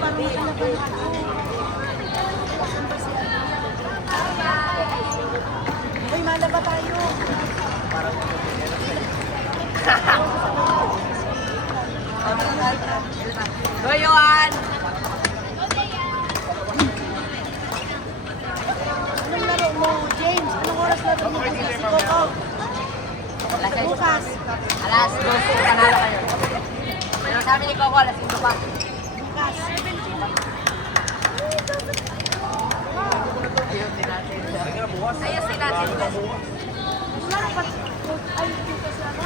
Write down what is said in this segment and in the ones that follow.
parang masalapan ako. Uy, malaba tayo. Go, Yohan! Anong laro mo, James? Anong oras laro mo kasi si Coco? Bukas. Alas 12, panalo kayo. Pero sabi ni Coco, alas 5 pa. Bukas. Ayusin natin. Laro pa. Ay, dito sa ano?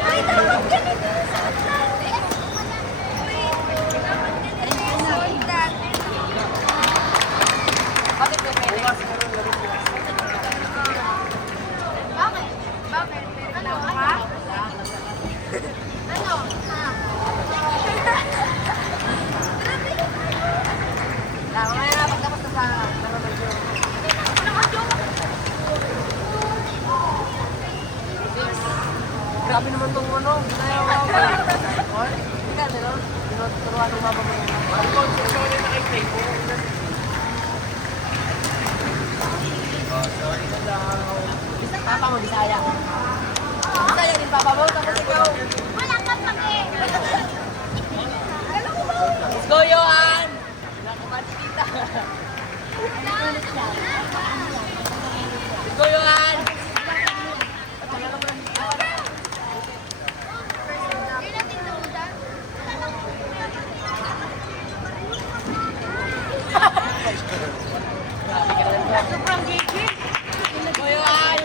Ay, dapat ganito sa bakit may pwede? Bakit? Bakit? Ano? Ha? Ano? Mamaya na, pagtapos na sa nanonood yung... Grabe naman itong ano. Hindi ka, ano? Tinuturuan ng mama mo. Ano ko, sorry na kay Play. Papa mo, Bisaya. Bisaya din, Papa mo. Tapos ikaw. Wala kang pake. Let's go, Yohan! Nakamansi tita. Let's go, Yohan! You're not in the mood, ah? Sobrang gigi. Let's go, Yohan!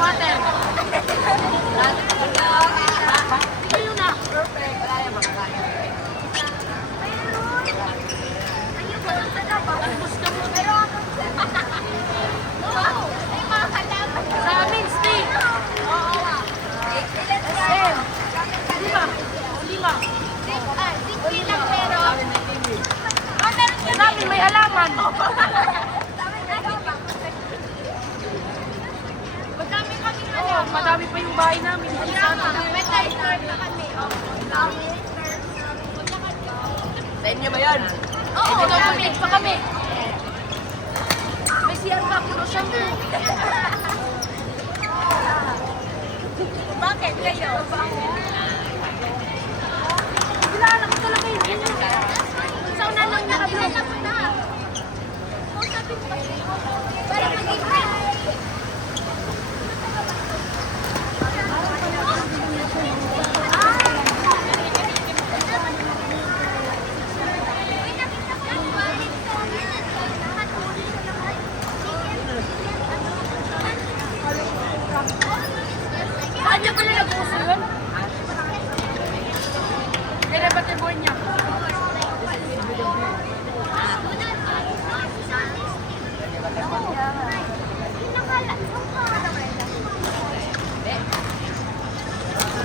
Water. Ayun na! Perfect! Wala yung mga kaya. Ayun ko lang sa labas. Gusto mo. Pero ako. Oo. May mga kalaban. Sa amin, stay. Oo. Ilan ka? Lima. Lima. Hindi lang pero. Oh, meron ka Sa amin, may halaman. Madami kami Oo, madami pa yung bahay namin. Hindi sana. May timer na kami. Sa inyo ba yun? Oo, Pinapagpig pa kami. May CR pa ako, shampoo. Bakit kayo? Kilala ko talaga yun. Sa una lang nakablock. Kausapin mo kasi. Para mag-ibig. Saan niya pala nag-uso yun? Kaya ba't yung buhay niya?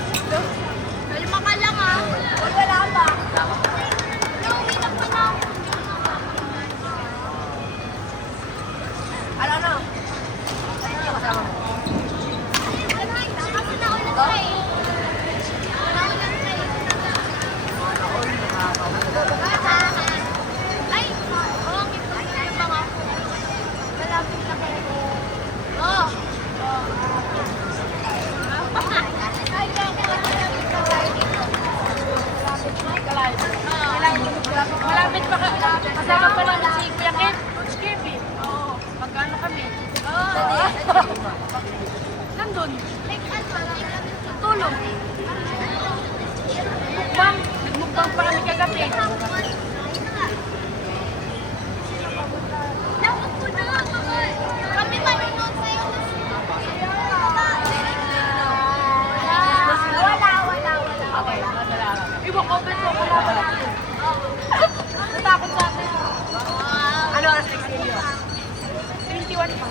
Kalma ka lang ah. Wala pa. Nauwi na pa na. Ano? Sino yung kasama mo? Kasi naulan ka eh. Naulan ka eh. Ay! Oo, may mga. Malapit na pala. Oo. Malapit pa ka. Kasama pa lang si Kuya Kip. Skippy. Oo. Magkano kami? Nandun. Tulong. Mukbang. Nagmukbang pa kami kagabi. Kami man Ano oras next video? 21 pa.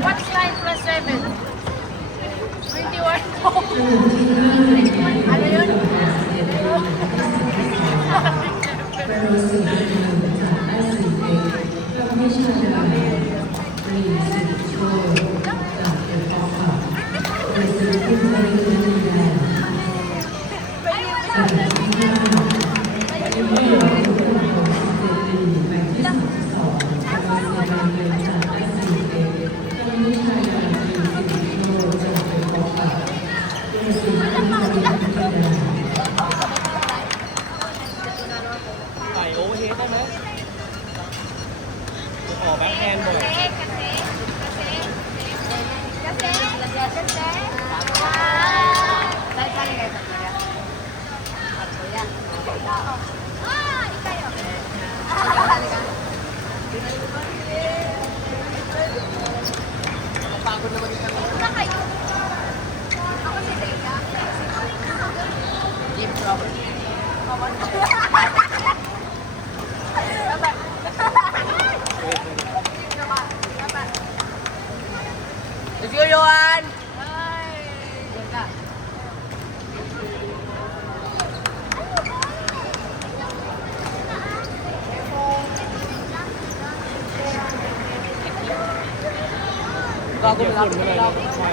What's 9 plus 7? 21. Ano yun?ใส่โอเวอร์เฮดได้ไหมขอแบ็คแฮนด์บ่อย Sali kayo sa kanya. Ako yan. Sali ka. Napagod naman yung kami. James Robert. Let's go, Johan! Diyan ka. Bagoเดี๋ยว na ฝุ่น lang. อะไรใช่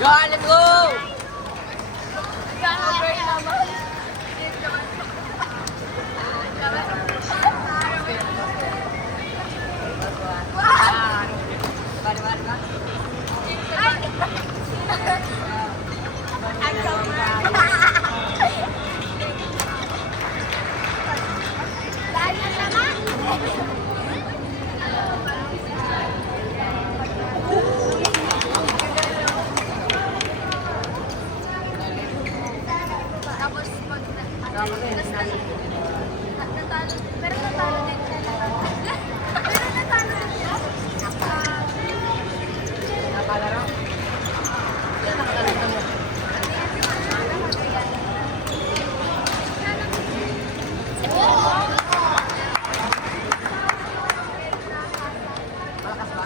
Johan, let's go! Tapos natalo. Pero natalo din siya. Pero natalo din siya. Nakalaro? Yan ang kalaro mo. Malakas ba?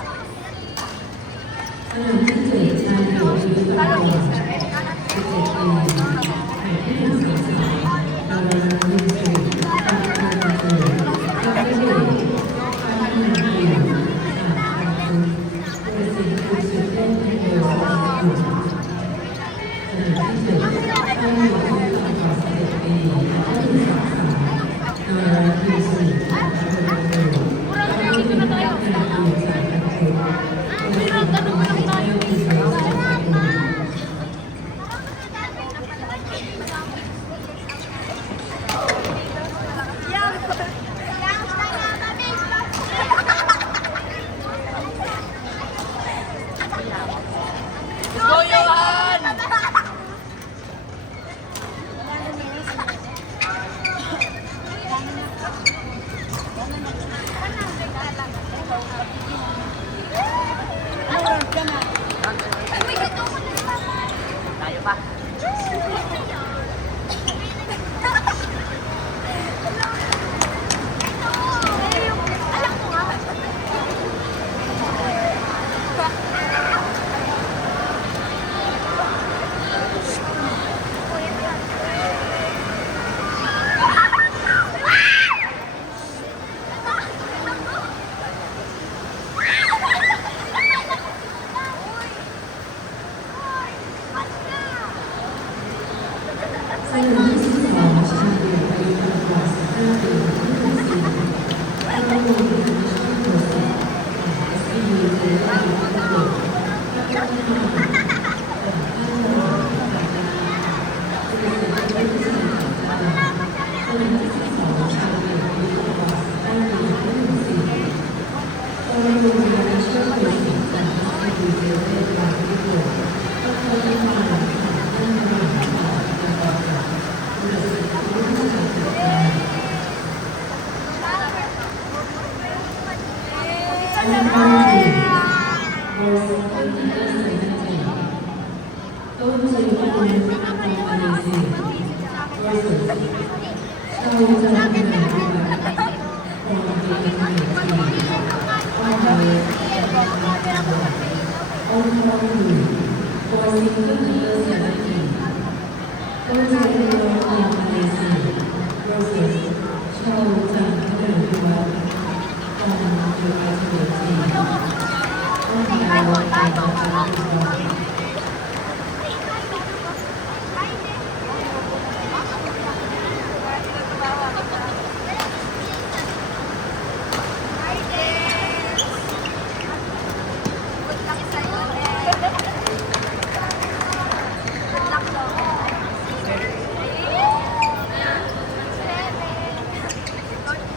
Let's go, Johan! Tayo pa. Alam ko nga.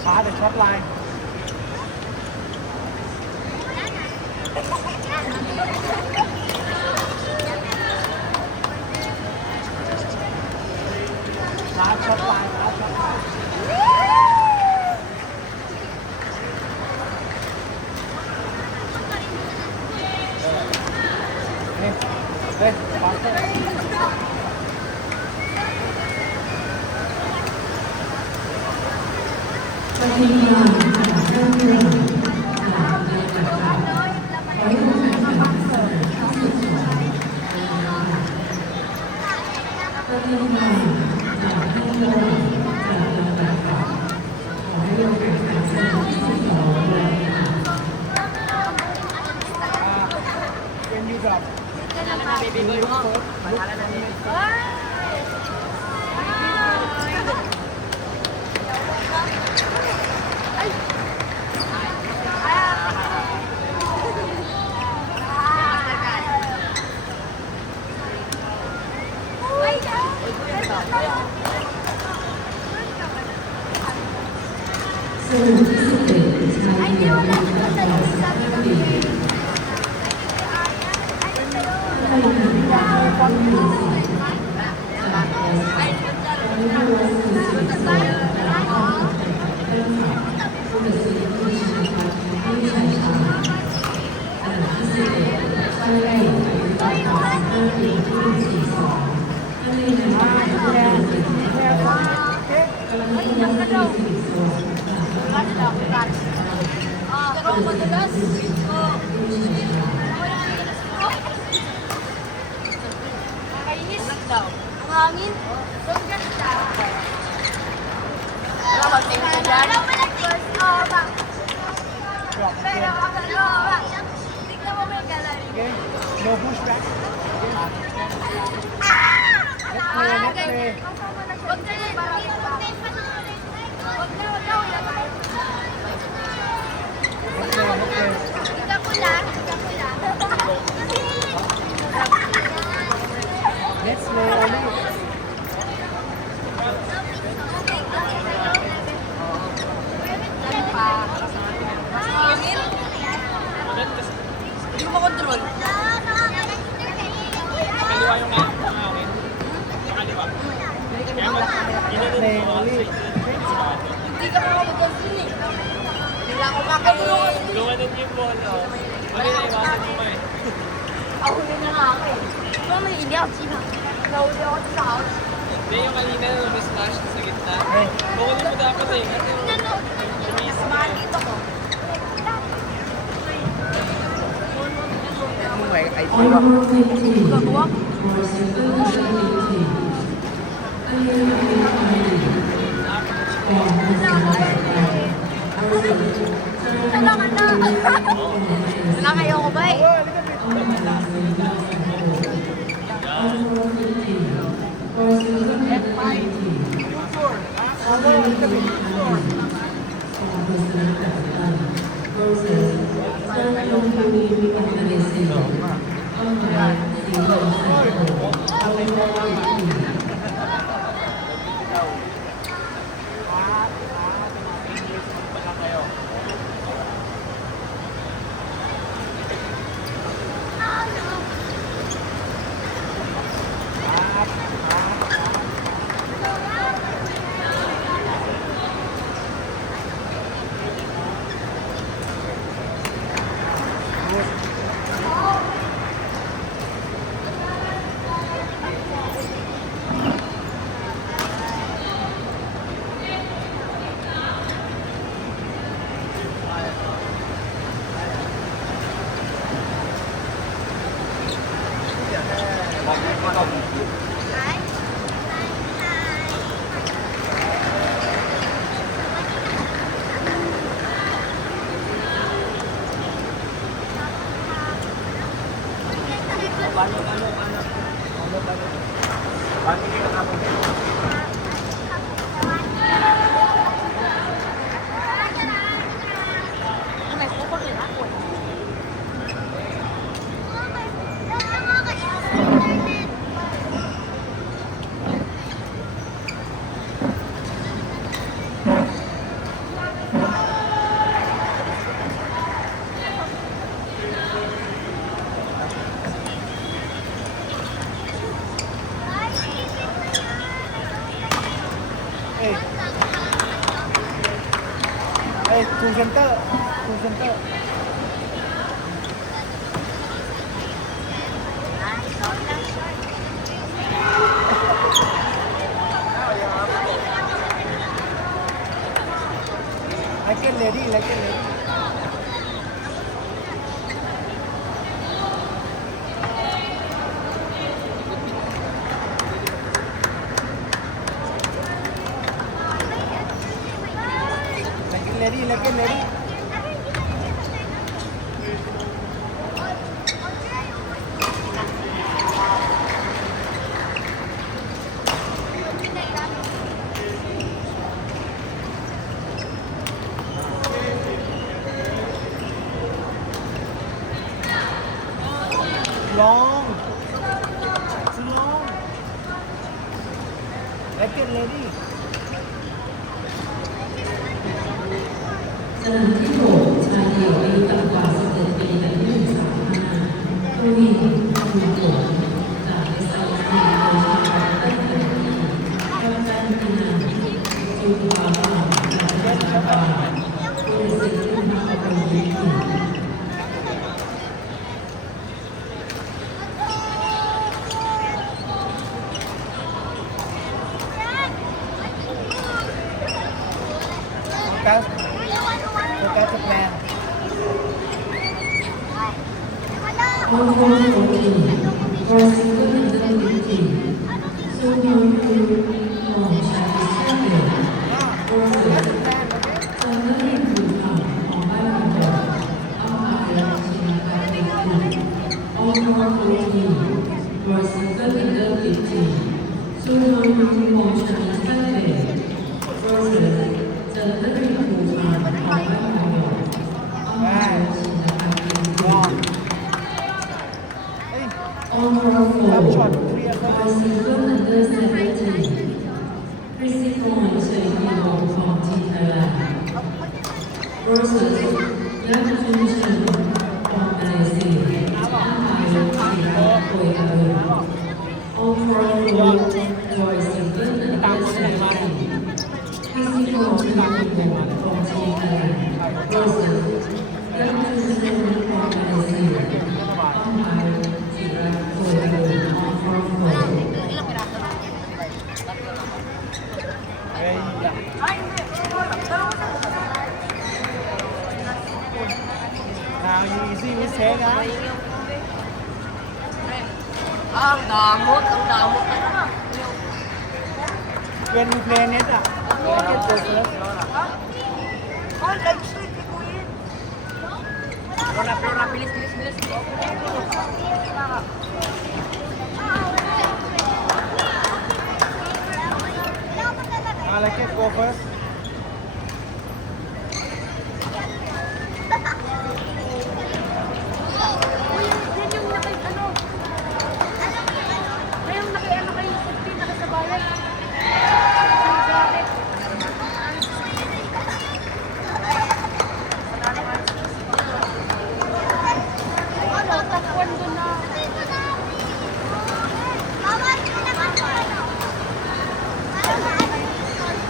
ช้าแต่ช็อตไลน์ช้าช็อตไลน์ช้าช็อตไลน์นี่เฮ้ยฟาสเตอร์ When you drop, Baby girl mo. Malala na baby. Nakainis daw. Ang hangin. Ang ganda. Ano ba tingin dyan? Alam mo na tingin. Oo, bang. drop Pero again. ako, oo, bang. Tignan mo yung gallery. Okay, no pushback. Ah, Next play. Huwag ka na, Huwag na, wala tayo. Next play. Tignan ko lang. Next play ulit. Hangin? Hindi mo control. Kaliwa yung akin. Kaliwa. Next play ulit. Hindi ka makapag-control eh. Hindi lang ako makatulong. Lumanan yung ball. Mali na iwasan mo eh. Ako na nga ako eh. Ito may hindi ako siya. Nahuli ako sa house. Hindi yung kanina na may-slash sa gitna. Bukunin mo dapat eh. Kasi lumis na Mahal dito ko. Gagawa ko. Wala kayo ko ba eh? ทำไมคนอื่นน่ากลัว ทูเซนเตอร์ทูเซนเตอร์ไลเกนเลดี้ไลเกนเลดี้Like it, lady. Long. It's long. Like it, lady. สนามที่ 6 ชายเดี่ยวอายุต่ำกว่า 11 ปีแบบที่ 135กวินภูมิผลจาก SLC โดยชาวบ้านเกิดที่กำจันทินันจูบาบาจากชาวบ้านผู้เสียชีวิตมาเป็นวิกฤตFocus. Focus the plan. All four fourteen were single handed victim. So you from Chinese versus จำได้ถูกทำของบ้านของเราเอามาเป็นชินาการเด็กคือ All four fourteen were single handed victim. So you from Chinese versus จำได้ถูกทำของบ้านของเราเอามาเป็นชินาการเด็กคือ Long. On roll Come four, shot. 3 by single under 17. Principal Hero from Team Thailand versus Young Junction from Malaysia. Empire Team Korea. On roll four, by single under 17. Principal Hero from Team Thailand versus Young Junction from Malaysia. Empire Now you easy mistake, huh? Ang damot na naman. When we play net, get focus. Like straight, Kuya. Flora, bilis. Like it, go first.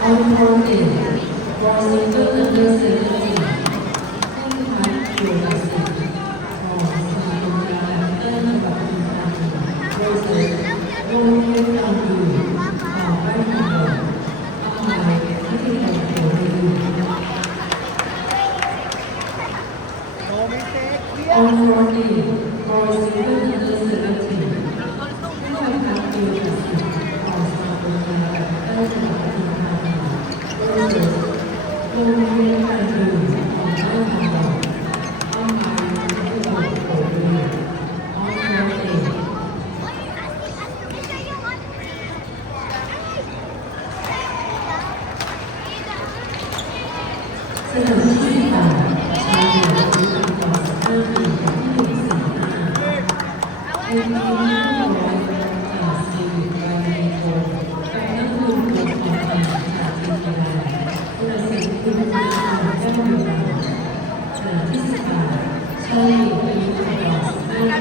On roll eight, for single under 17. Empire Korea from Singapore versus Roll from you from Bangkok. Empire Korea. No mistake, clear. On roll eight, for single under 17. Empire Korea from Singapore versus Roll from you from Bangkok. สนามที่18ชายหญิงอายุต่ำกว่า15ปีที่145เป็นทีม500จากซีวิไกรโกกับนักบุญตัวแทนจากทีมไทยคุณศิลป์คุณธรรมแก้วบุญนาสนามที่18ชายหญิงอายุต่ำกว่า15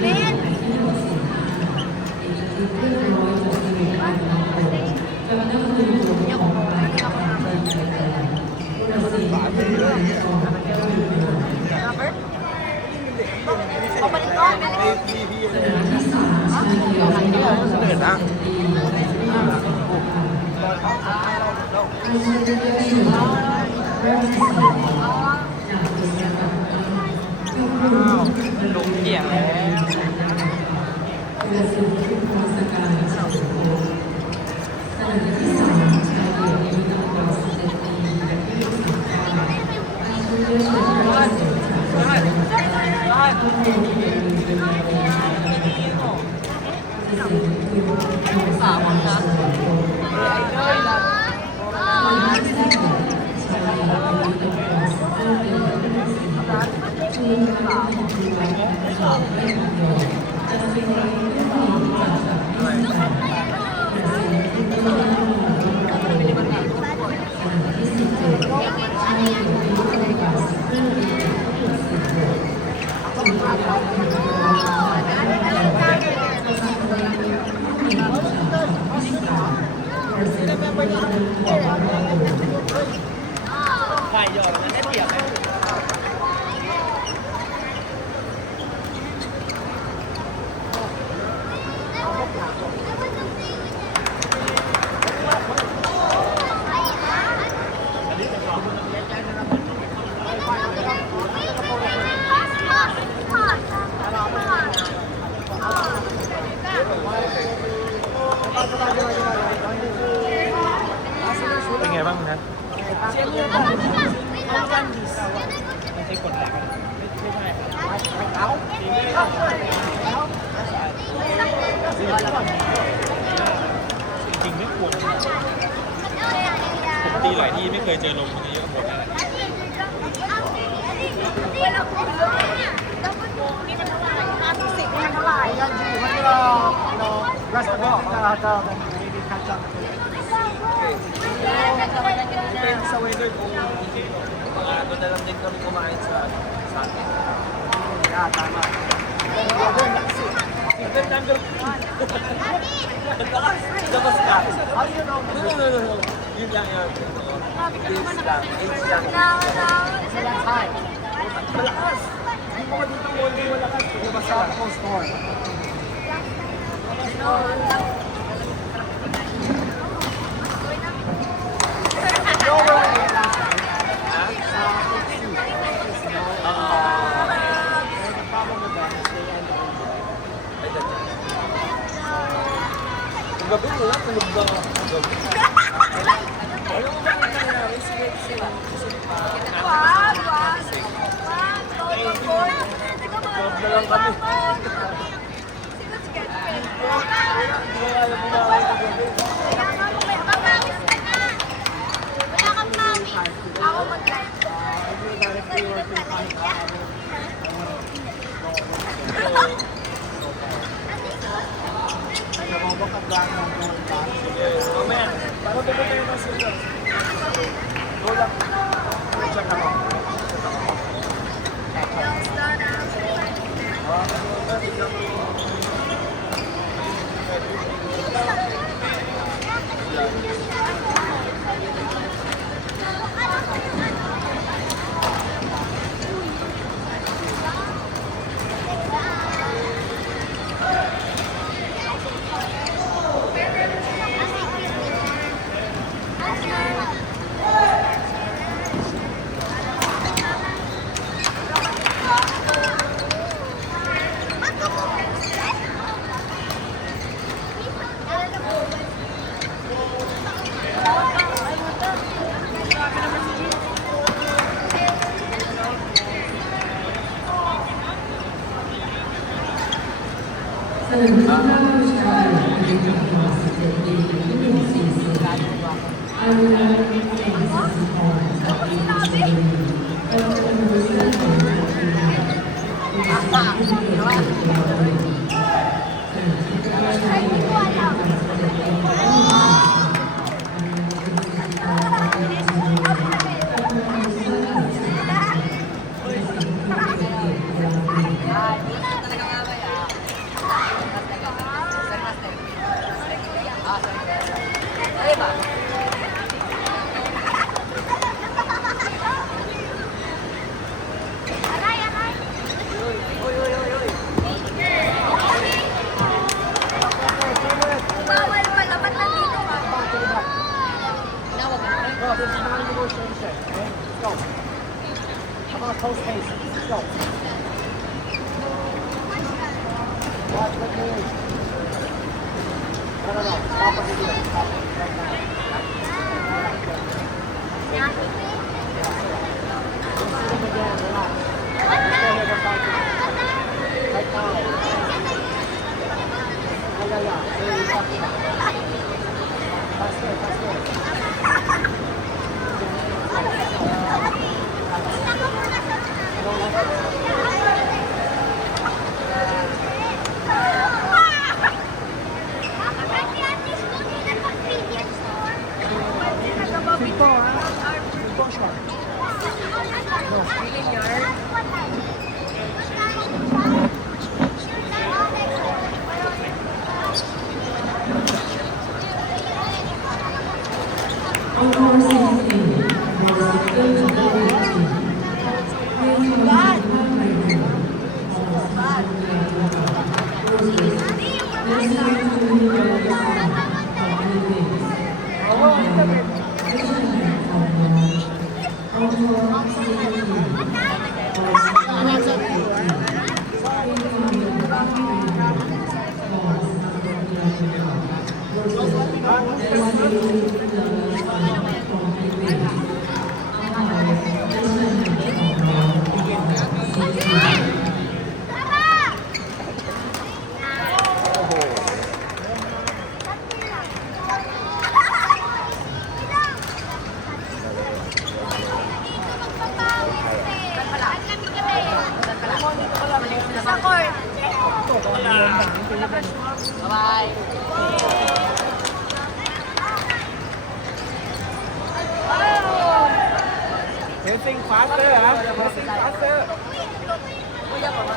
ปีที่145อีกทีมเพื่อนร้อยจากซีวิไกรโกกับนักบุญตัวแทนจากทีมไทยคุณศิลป์คุณธรรมแก้วบุญนา Pabalik ko. สนามที่3ชายเดี่ยวอายุต่ำกว่า10ปีอาชีพเดียวกันราชสีมาจากจังหวัดลงเกี่ยวกระสุนทุกพรสการสุโขสนามที่3ชายเดี่ยวอายุต่ำกว่า17ปีและที่25อาชีพเดียวกันราชสีมาจากจังหวัดครอบครัวที่เป็นเป็นนายกสาวนะใครยอมนะได้เปรียบไหม เป็นไงบ้างนะไม่ใช่กดดันไม่ใช่เอาจริงไม่ควรผมตีหลายที่ไม่เคยเจอลมมันเยอะหมดเลยsa weather kung doon na lang din kami kumain sa akin. Yeah, tama. Single number labas ka. How do you know? No. Yun lang yun. Age lang. Malakas. Hindi mo dito mo hindi malakas. Labas ka ako score. Gabi mo lang, tulog ba nga ako gabi? Ano mo ba nangyari? Sila. Wag lang kami. Ako mag-live. Oh man, paano ba tayo masila? Go lang. Check ako.สนามที่9ชายอายุต่ำกว่า17ปีที่140อายุรเก่งสันติพรจากทีมชลบุรี Ay ba? Bawal pala, ba't nandito ka? Tinawag na. No, this is non-negotiation. Okay? Let's go. Come on, post haste. Let's go. Watch what you do. No. Stop what you're doing. Stop it. Right now. Don't see them again. Relax. Just stay here for 5 minutes. Right now. Yeah. There you go. Faster. On course 16, course 13 to 18. Please hold the right Sa court. Bye-bye. Anything faster, huh? Anything faster. Kuya pa ba?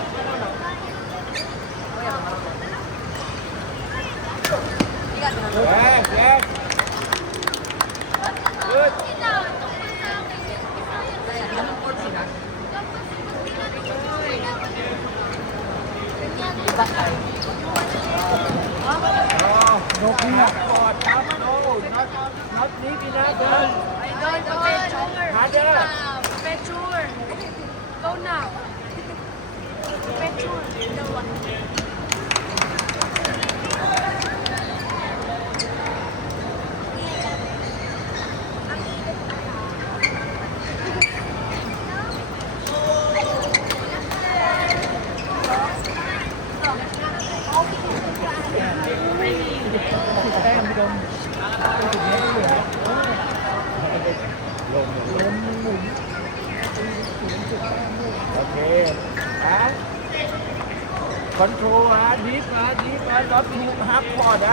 Yes. Good. No peanut. Not deep enough, girl. Idol, picture. Harder. Picture. Go now. Picture. Okay. Control, deep, not move half forward,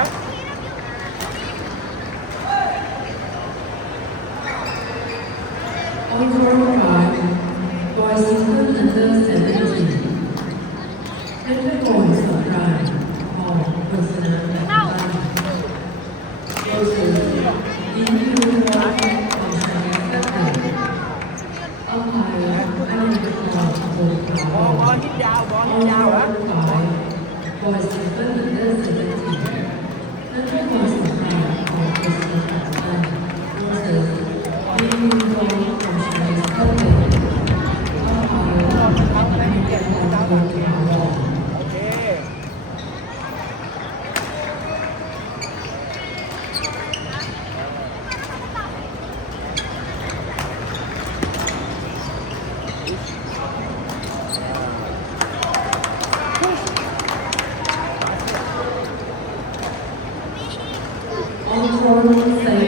On court 5, boys single under 17. Enter boys Sankrai, Hall, Persona, versus Indian Warfare from Chinese Sector. Umpire, American Hall, Ball hit down, On court 5, boys single under 17. Enter boys Sankrai, Hall, Persona, versus Indian Warfare from Chinese Sector. Okay. On court 7.